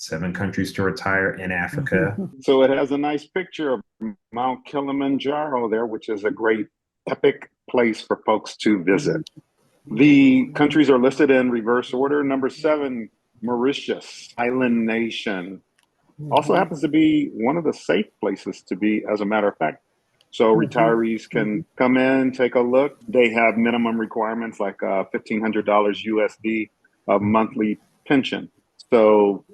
7 countries to retire in Africa. So it has a nice picture of Mount Kilimanjaro there, which is a great epic place for folks to visit. The countries are listed in reverse order. Number 7, Mauritius, island nation. Also happens to be one of the safe places to be, as a matter of fact. So retirees can come in, take a look. They have minimum requirements like $1,500 USD of monthly pension. So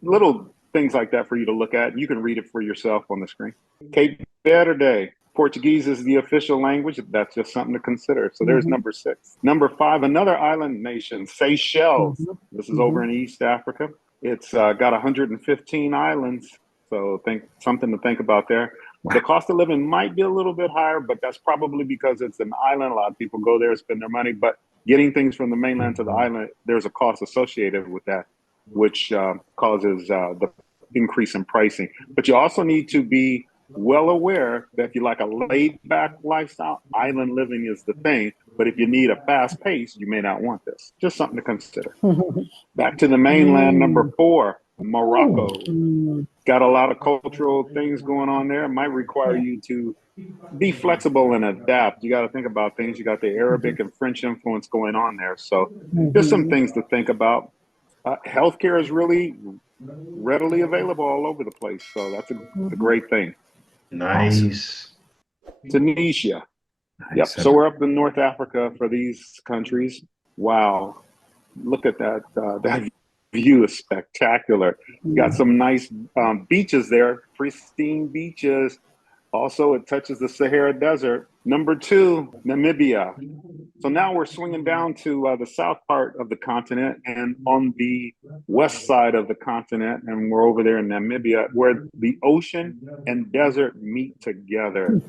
little things like that for you to look at. You can read it for yourself on the screen. Cape Verde, Portuguese is the official language. That's just something to consider. So there's number 6. Number 5, another island nation, Seychelles. This is over in East Africa. It's got 115 islands. So something to think about there. The cost of living might be a little bit higher, but that's probably because it's an island. A lot of people go there, spend their money, but getting things from the mainland to the island, there's a cost associated with that, which causes the increase in pricing. But you also need to be well aware that if you like a laid back lifestyle, island living is the thing. But if you need a fast pace, you may not want this. Just something to consider. Back to the mainland, number 4, Morocco. Got a lot of cultural things going on there. It might require you to be flexible and adapt. You got to think about things. You got the Arabic and French influence going on there. So there's some things to think about. Healthcare is really readily available all over the place. So that's a great thing. Nice. Tunisia. Yep. So we're up in North Africa for these countries. Wow. Look at that. That view is spectacular. You got some nice beaches there, pristine beaches. Also, it touches the Sahara Desert. Number 2, Namibia. So now we're swinging down to the south part of the continent and on the west side of the continent. And we're over there in Namibia where the ocean and desert meet together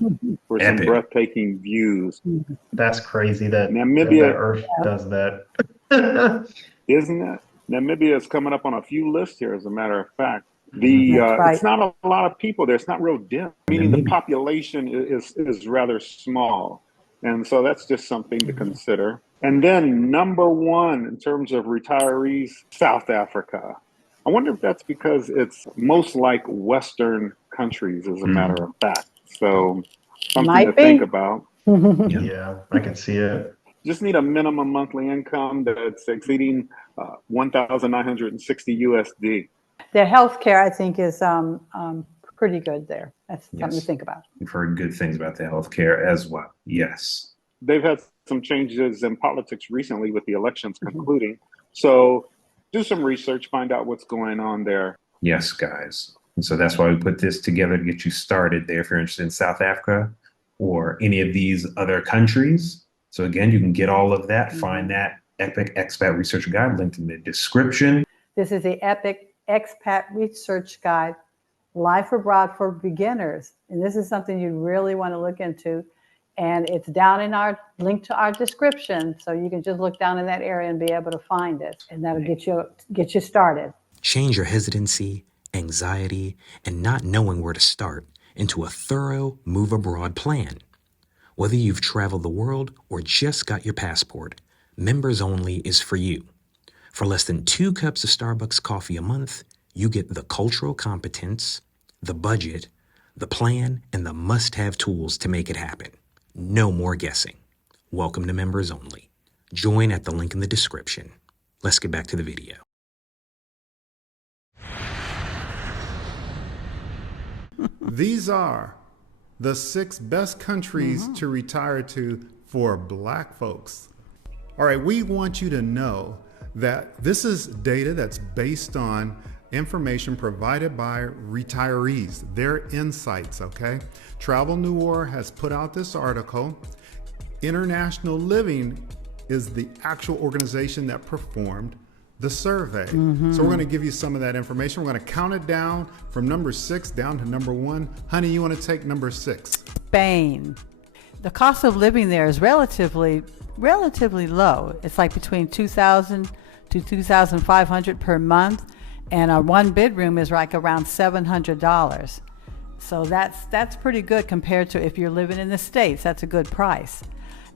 for some breathtaking views. That's crazy that Namibia, that Earth does that. Isn't it? Namibia is coming up on a few lists here, as a matter of fact. It's not a lot of people there. It's not real dense, meaning the population is rather small. And so that's just something to consider. And then number 1 in terms of retirees, South Africa. I wonder if that's because it's most like Western countries, as a matter of fact. So something to think about. Yeah, I can see it. Just need a minimum monthly income that's exceeding 1,960 USD. Their healthcare, I think, is pretty good there. That's something to think about. We've heard good things about the healthcare as well. Yes. They've had some changes in politics recently with the elections concluding. So do some research, find out what's going on there. Yes, guys. And so that's why we put this together to get you started there if you're interested in South Africa or any of these other countries. So again, you can get all of that. Find that Epic Expat Research Guide linked in the description. This is the Epic Expat Research Guide, Life Abroad for Beginners. And this is something you really want to look into. And it's down in our link to our description. So you can just look down in that area and be able to find it. And that'll get you started. Change your hesitancy, anxiety, and not knowing where to start into a thorough move abroad plan. Whether you've traveled the world or just got your passport, Members Only is for you. For less than 2 cups of Starbucks coffee a month, you get the cultural competence, the budget, the plan, and the must-have tools to make it happen. No more guessing. Welcome to Members Only. Join at the link in the description. Let's get back to the video. These are the 6 best countries to retire to for Black folks. All right, we want you to know that this is data that's based on information provided by retirees, their insights, okay? Travel Noir has put out this article. International Living is the actual organization that performed the survey. So we're gonna give you some of that information. We're gonna count it down from number 6 down to number 1. Honey, you wanna take number 6? Spain. The cost of living there is relatively low. It's like between $2,000 to $2,500 per month, and a 1-bedroom is like around $700. So that's pretty good compared to if you're living in the States. That's a good price.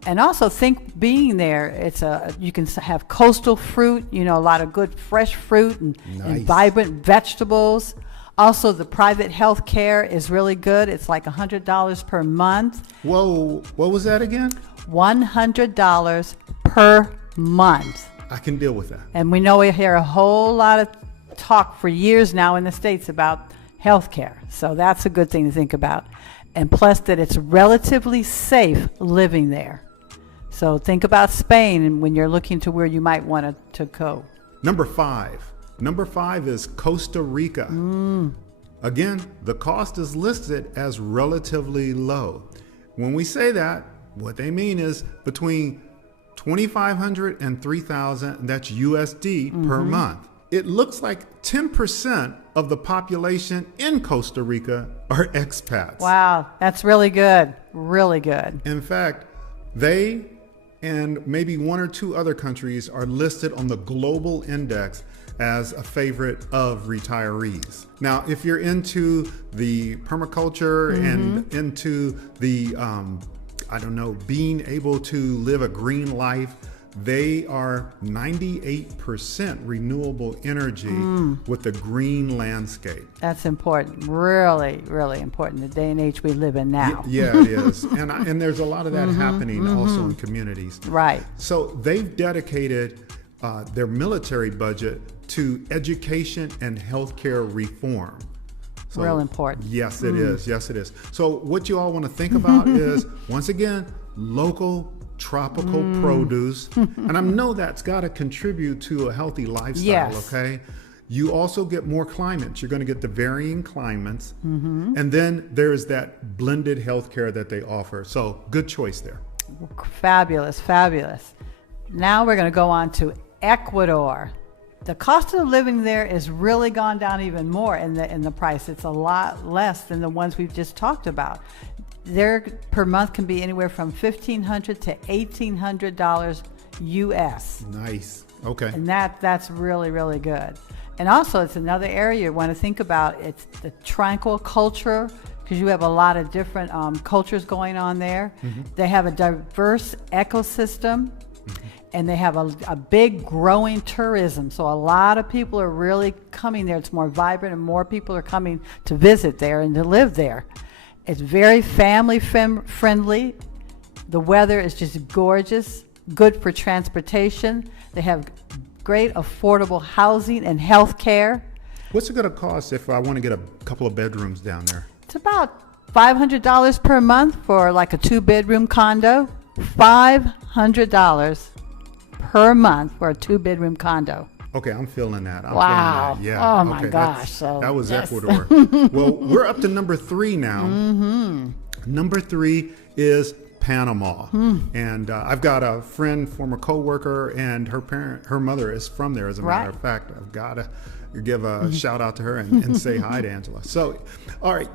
And also think being there, you can have coastal fruit, a lot of good fresh fruit and vibrant vegetables. Also, the private health care is really good. It's like $100 per month. Whoa, what was that again? $100 per month. I can deal with that. And we know we hear a whole lot of talk for years now in the States about health care. So that's a good thing to think about. And plus that it's relatively safe living there. So think about Spain when you're looking to where you might want to go. Number five is Costa Rica. Again, the cost is listed as relatively low. When we say that, what they mean is between $2,500 and $3,000, that's USD per month. It looks like 10% of the population in Costa Rica are expats. Wow, that's really good. Really good. In fact, they and maybe one or two other countries are listed on the global index as a favorite of retirees. Now, if you're into the permaculture and into the, being able to live a green life, they are 98% renewable energy with the green landscape. That's important. Really, really important. The day and age we live in now. Yeah, it is. And there's a lot of that happening also in communities. Right. So they've dedicated their military budget to education and healthcare reform. So, real important. Yes, it is. Yes, it is. So what you all want to think about is, once again, local tropical produce. And I know that's got to contribute to a healthy lifestyle, okay? You also get more climates. You're going to get the varying climates. And then there's that blended healthcare that they offer. So good choice there. Fabulous, fabulous. Now we're going to go on to Ecuador. The cost of living there has really gone down even more in the price. It's a lot less than the ones we've just talked about. Their per month can be anywhere from $1,500 to $1,800 US. Nice. Okay. And that's really, really good. And also, it's another area you want to think about. It's the tranquil culture, because you have a lot of different cultures going on there. They have a diverse ecosystem. And they have a big growing tourism. So a lot of people are really coming there. It's more vibrant and more people are coming to visit there and to live there. It's very family friendly. The weather is just gorgeous, good for transportation. They have great affordable housing and health care. What's it going to cost if I want to get a couple of bedrooms down there? It's about $500 per month for like a 2-bedroom condo. $500 per month for a 2-bedroom condo. Okay, I'm feeling that. Wow. Feeling that. Yeah. Oh my gosh. That was yes. Ecuador. Well, we're up to number 3 now. Number 3 is Panama. And I've got a friend, former coworker, and her mother is from there. As a matter of fact, I've got to give a shout out to her and say hi to Angela. So, all right.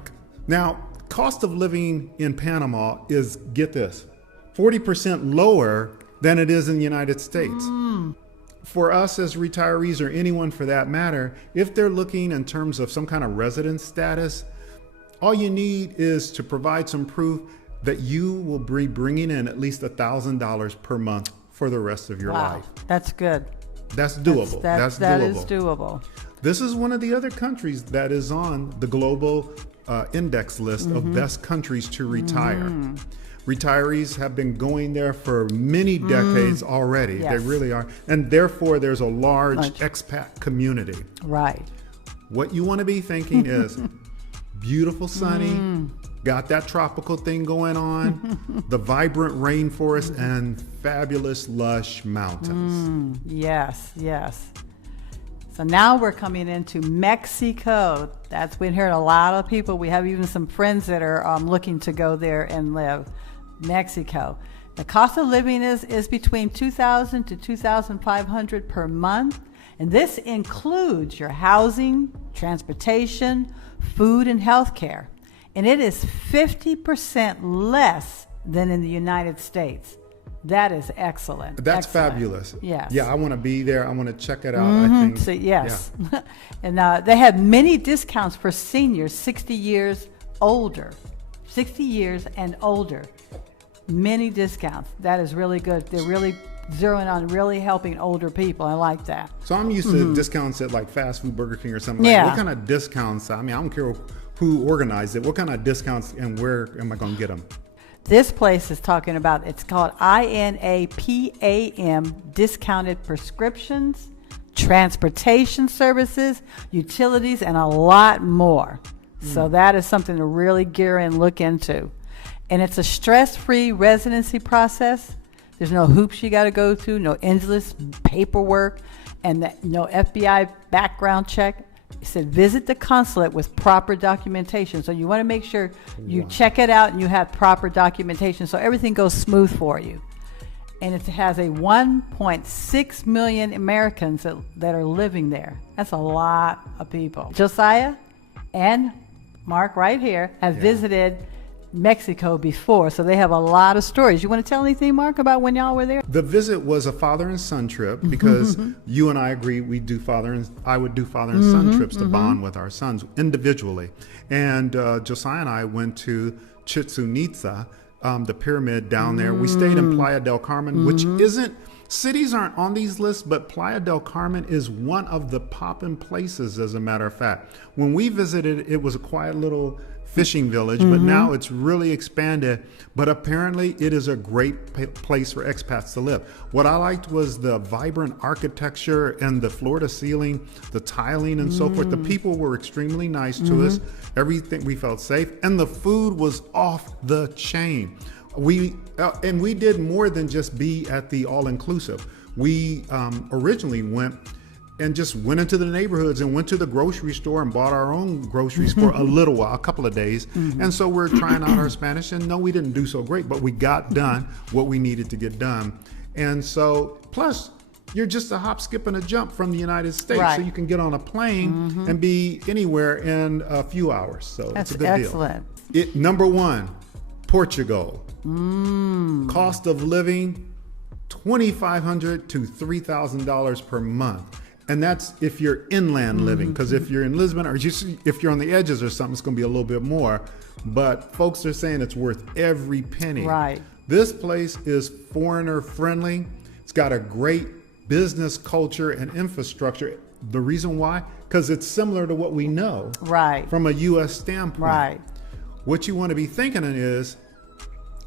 Now, cost of living in Panama is, get this, 40% lower than it is in the United States. For us as retirees, or anyone for that matter, if they're looking in terms of some kind of residence status, all you need is to provide some proof that you will be bringing in at least $1,000 per month for the rest of your life. That's good. That's doable. That's that doable. is doable. This is one of the other countries that is on the global index list of best countries to retire. Retirees have been going there for many decades already. Yes. They really are. And therefore, there's a large expat community. Right. What you want to be thinking is beautiful, sunny, got that tropical thing going on, the vibrant rainforest, and fabulous, lush mountains. Yes, yes. So now we're coming into Mexico. We've heard a lot of people. We have even some friends that are looking to go there and live. Mexico. The cost of living is between $2,000 to $2,500 per month. And this includes your housing, transportation, food, and health care. And it is 50% less than in the United States. That is excellent. That's excellent. fabulous. Yes. Yeah, I want to be there. I want to check it out. I think. So, yes. Yeah. And they have many discounts for seniors 60 years older. 60 years and older. many discounts. That is really good. They're really zeroing on really helping older people. I like that. So I'm used to discounts at like fast food, Burger King or something. Yeah. What kind of discounts? I mean, I don't care who organized it. What kind of discounts and where am I going to get them? This place is talking about, it's called INAPAM, discounted prescriptions, transportation services, utilities, and a lot more. So that is something to really gear and look into. And it's a stress-free residency process. There's no hoops you got to go through, no endless paperwork, and no FBI background check. It said visit the consulate with proper documentation. So you want to make sure you check it out and you have proper documentation so everything goes smooth for you. And it has a 1.6 million Americans that are living there. That's a lot of people. Josiah and Mark right here have visited Mexico before, so they have a lot of stories. You want to tell anything, Mark, about when y'all were there? The visit was a father and son trip because you and I agree I would do father and son trips to bond with our sons individually. And Josiah and I went to Chichen Itza, the pyramid down there. We stayed in Playa del Carmen, which isn't, cities aren't on these lists, but Playa del Carmen is one of the poppin' places, as a matter of fact. When we visited, it was a quiet little fishing village, but now it's really expanded. But apparently it is a great place for expats to live. What I liked was the vibrant architecture and the floor to ceiling, the tiling and so forth. The people were extremely nice to us. Everything, we felt safe, and the food was off the chain. And we did more than just be at the all-inclusive. We originally went into the neighborhoods and went to the grocery store and bought our own groceries for a little while, a couple of days. And so we're trying out our Spanish, and no, we didn't do so great, but we got done what we needed to get done. And so, plus, you're just a hop, skip, and a jump from the United States. Right. So you can get on a plane and be anywhere in a few hours. So That's it's a good excellent. deal. Number one, Portugal. Cost of living, $2,500 to $3,000 per month. And that's if you're inland living, because if you're in Lisbon or if you're on the edges or something, it's going to be a little bit more. But folks are saying it's worth every penny. Right. This place is foreigner friendly. It's got a great business culture and infrastructure. The reason why? Because it's similar to what we know from a U.S. standpoint. Right. What you want to be thinking is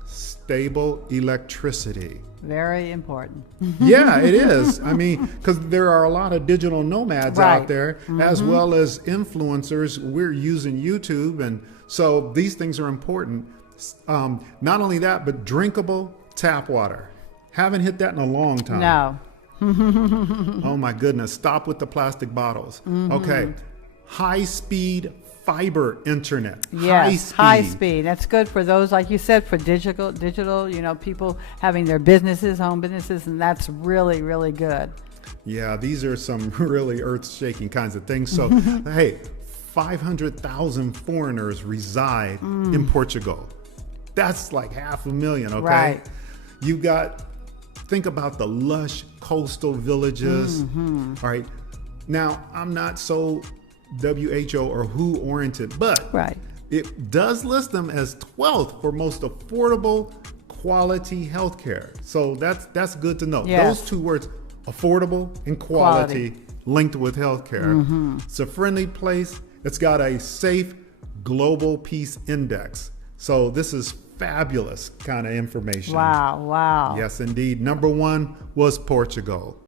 stable electricity. Very important. Yeah, it is. I mean, because there are a lot of digital nomads out there, as well as influencers. We're using YouTube, and so these things are important. Not only that, but drinkable tap water. Haven't hit that in a long time. No. Oh my goodness. Stop with the plastic bottles. Okay. High-speed fiber internet. Yes, high speed. That's good for those, like you said, for digital, people having their businesses, home businesses, and that's really, really good. Yeah, these are some really earth-shaking kinds of things. So, hey, 500,000 foreigners reside in Portugal. That's like 500,000, okay? Right. You got, think about the lush coastal villages. All right. Now, I'm not so WHO or WHO oriented, but it does list them as 12th for most affordable quality healthcare. So that's good to know. Yes. Those two words, affordable and quality, linked with healthcare. It's a friendly place. It's got a safe global peace index. So this is fabulous kind of information. Wow. Yes, indeed. Number one was Portugal.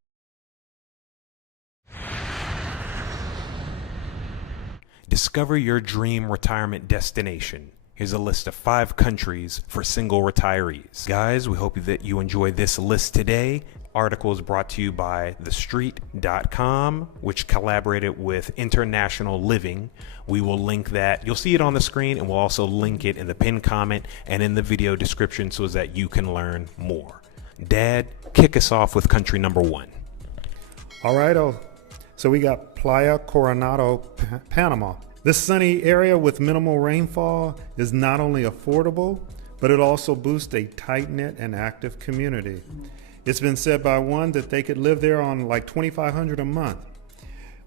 Discover your dream retirement destination. Here's a list of 5 countries for single retirees. Guys, we hope that you enjoy this list today. Article is brought to you by thestreet.com, which collaborated with International Living. We will link that. You'll see it on the screen, and we'll also link it in the pinned comment and in the video description so that you can learn more. Dad, kick us off with country number 1. All right. So we got Playa Coronado, Panama. This sunny area with minimal rainfall is not only affordable, but it also boosts a tight-knit and active community. It's been said by one that they could live there on like $2,500 a month.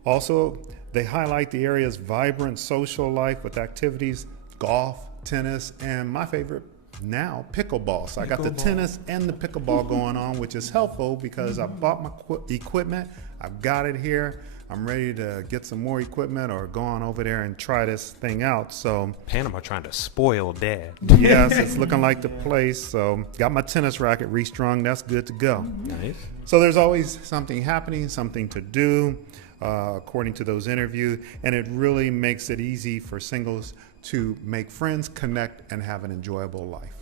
Also, they highlight the area's vibrant social life with activities, golf, tennis, and my favorite, now pickleball. So I got the tennis and the pickleball going on, which is helpful because I bought my equipment. I've got it here. I'm ready to get some more equipment or go on over there and try this thing out. So Panama trying to spoil Dad. yes, it's looking like the place. So got my tennis racket restrung. That's good to go. Nice. So there's always something happening, something to do, according to those interviews. And it really makes it easy for singles to make friends, connect, and have an enjoyable life.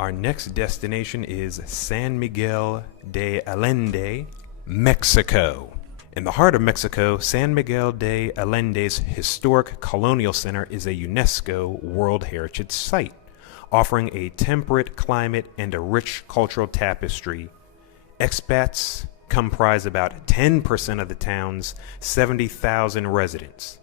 Our next destination is San Miguel de Allende, Mexico. In the heart of Mexico, San Miguel de Allende's historic colonial center is a UNESCO World Heritage Site, offering a temperate climate and a rich cultural tapestry. Expats comprise about 10% of the town's 70,000 residents,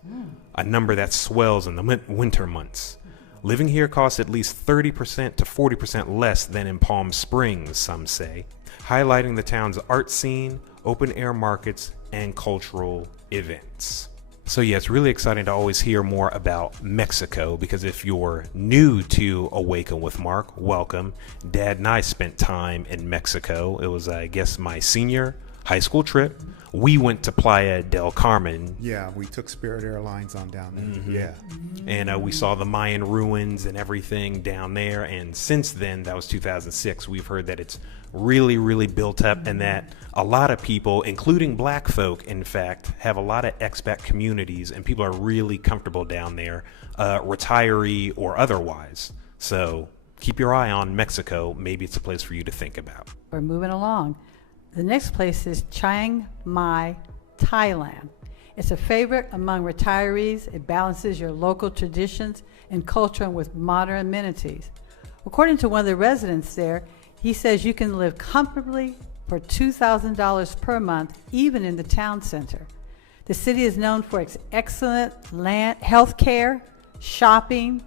a number that swells in the winter months. Living here costs at least 30% to 40% less than in Palm Springs, some say, highlighting the town's art scene, open-air markets, and cultural events. So yeah, it's really exciting to always hear more about Mexico, because if you're new to Awaken with Mark, welcome. Dad and I spent time in Mexico. It was, I guess, my senior high school trip. We went to Playa del Carmen. Yeah, we took Spirit Airlines on down there. Yeah. And we saw the Mayan ruins and everything down there. And since then, that was 2006, we've heard that it's really, really built up, and that a lot of people, including black folk, in fact, have a lot of expat communities, and people are really comfortable down there, retiree or otherwise. So keep your eye on Mexico. Maybe it's a place for you to think about. We're moving along. The next place is Chiang Mai, Thailand. It's a favorite among retirees. It balances your local traditions and culture with modern amenities. According to one of the residents there, he says you can live comfortably for $2,000 per month, even in the town center. The city is known for its excellent health care, shopping,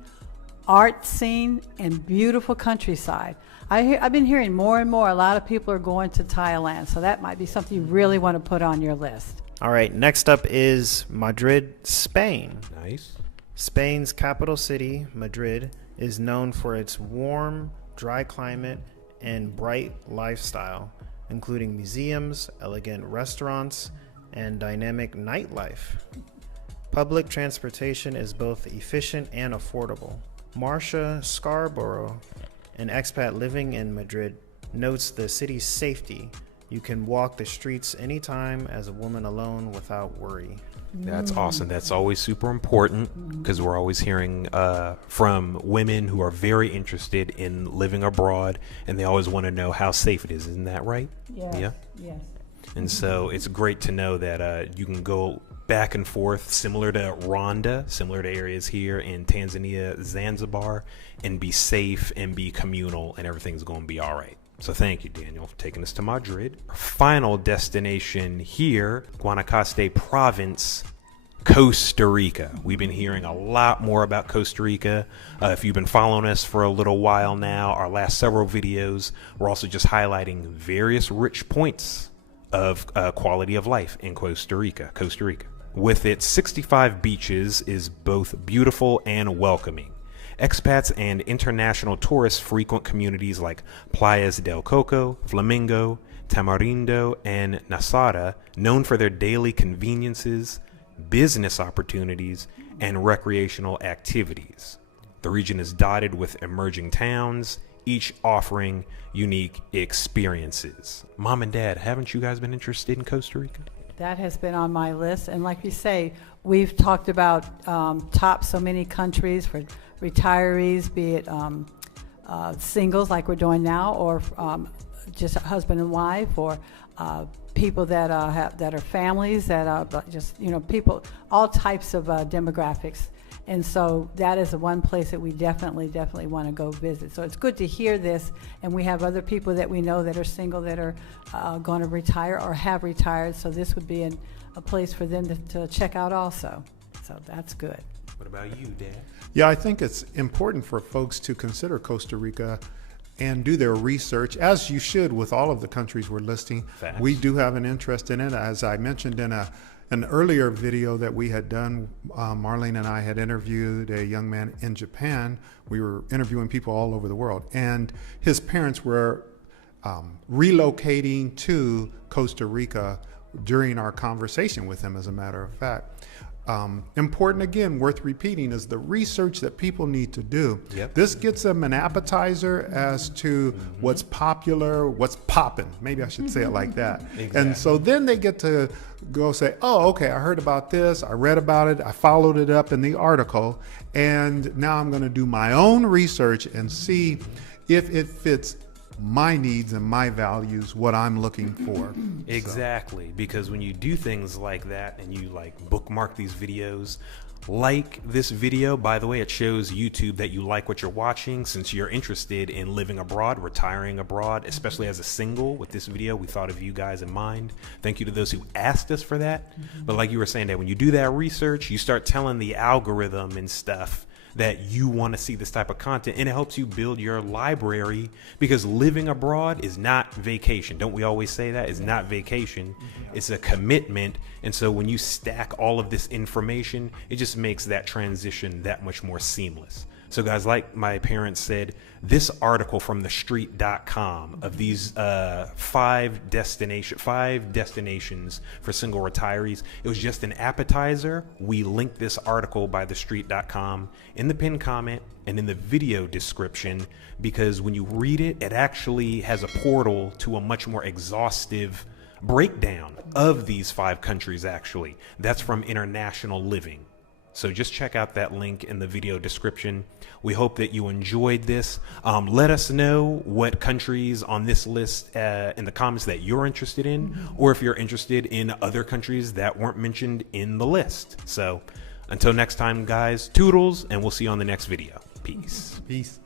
art scene, and beautiful countryside. I've been hearing more and more, a lot of people are going to Thailand, so that might be something you really want to put on your list. All right, next up is Madrid, Spain. Nice. Spain's capital city, Madrid, is known for its warm, dry climate and bright lifestyle, including museums, elegant restaurants, and dynamic nightlife. Public transportation is both efficient and affordable. Marcia Scarborough, an expat living in Madrid, notes the city's safety. You can walk the streets anytime as a woman alone without worry. That's awesome. That's always super important, because we're always hearing from women who are very interested in living abroad, and they always want to know how safe it is. Isn't that right? Yes. Yeah. Yes. And so it's great to know that you can go back and forth, similar to Rwanda, similar to areas here in Tanzania, Zanzibar, and be safe and be communal, and everything's going to be all right. So thank you, Daniel, for taking us to Madrid. Our final destination here, Guanacaste Province, Costa Rica. We've been hearing a lot more about Costa Rica. If you've been following us for a little while now, our last several videos, we're also just highlighting various rich points of quality of life in Costa Rica. With its 65 beaches, is both beautiful and welcoming. Expats and international tourists frequent communities like Playas del Coco, Flamingo, Tamarindo, and Nasada, known for their daily conveniences, business opportunities, and recreational activities. The region is dotted with emerging towns, each offering unique experiences. Mom and Dad, haven't you guys been interested in Costa Rica? That has been on my list, and like you say, we've talked about top so many countries for retirees, be it singles like we're doing now, or just husband and wife, or people that are families, that are just people, all types of demographics. And so that is the one place that we definitely want to go visit. So it's good to hear this, and we have other people that we know that are single that are going to retire or have retired. So this would be a place for them to check out also. So that's good. What about you, Dad? Yeah, I think it's important for folks to consider Costa Rica and do their research, as you should with all of the countries we're listing. Facts. We do have an interest in it. As I mentioned in an earlier video that we had done, Marlene and I had interviewed a young man in Japan. We were interviewing people all over the world, and his parents were relocating to Costa Rica during our conversation with him, as a matter of fact. Important, again, worth repeating, is the research that people need to do. Yep. This gets them an appetizer as to what's popular, what's popping. Maybe I should say it like that. Exactly. And so then they get to go say, oh, okay, I heard about this, I read about it, I followed it up in the article, and now I'm going to do my own research and see if it fits my needs and my values, what I'm looking for. Exactly, because when you do things like that and you like bookmark these videos, like this video, by the way, it shows YouTube that you like what you're watching. Since you're interested in living abroad, retiring abroad, especially as a single, with this video, we thought of you guys in mind. Thank you to those who asked us for that. But like you were saying, that when you do that research, you start telling the algorithm and stuff that you want to see this type of content, and it helps you build your library, because living abroad is not vacation. Don't we always say that? It's not vacation. It's a commitment. And so when you stack all of this information, it just makes that transition that much more seamless. So guys, like my parents said, this article from thestreet.com of these five destinations for single retirees, it was just an appetizer. We linked this article by thestreet.com in the pinned comment and in the video description, because when you read it, it actually has a portal to a much more exhaustive breakdown of these 5 countries. Actually, that's from International Living. So just check out that link in the video description. We hope that you enjoyed this. Let us know what countries on this list in the comments that you're interested in, or if you're interested in other countries that weren't mentioned in the list. So until next time, guys, toodles, and we'll see you on the next video. Peace. Peace.